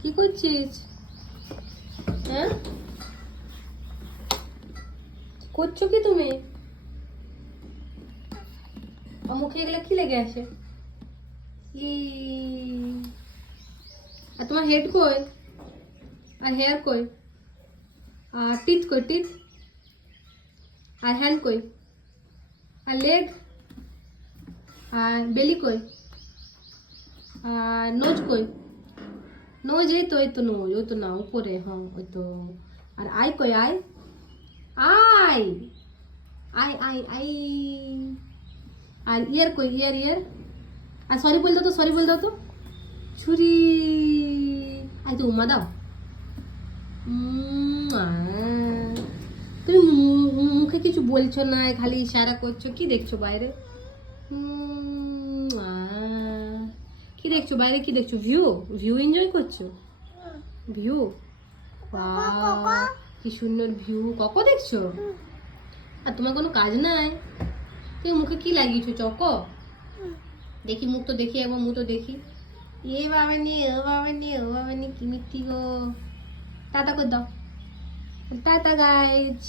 কি করছিস? হ্যাঁ, করছো কি তুমি? মুখে এগুলা কি লেগে আছে? ই, আর তোমার হেড কই? আর হেয়ার কই? আর টিথ কই? টিথ আর হ্যান্ড কই? আর লেগ আর বেলি কই? আর নোজ কই? নোজ এই তো নোজ, ওই তো না উপরে, হ্যাঁ ওই তো। আর আই কই? Eye eye eye eye eye. আর ইয়ার কই? ইয়ার ইয়ার। আর সরি বল দাও তো, সরি বল দাও তো। ছুরি। আই তো উমা দাও। তুমি মুখে কিছু বলছো না, খালি ইশারা করছো। কি দেখছো বাইরে? কি দেখছো বাইরে? কি দেখছো? ভিউ? ভিউ এনজয় করছো? ভিউ, কি সুন্দর ভিউ। কখন দেখছো? আর তোমার কোনো কাজ নাই? তুমি মুখে কি লাগিয়েছো? চকো? দেখি মুখ তো দেখি, একবার মুখ তো দেখি। এ বাবা নি, ও বাবা নি, ও বাবা নি, কি মিষ্টি গো। টাটা করে দাও। Tata guys.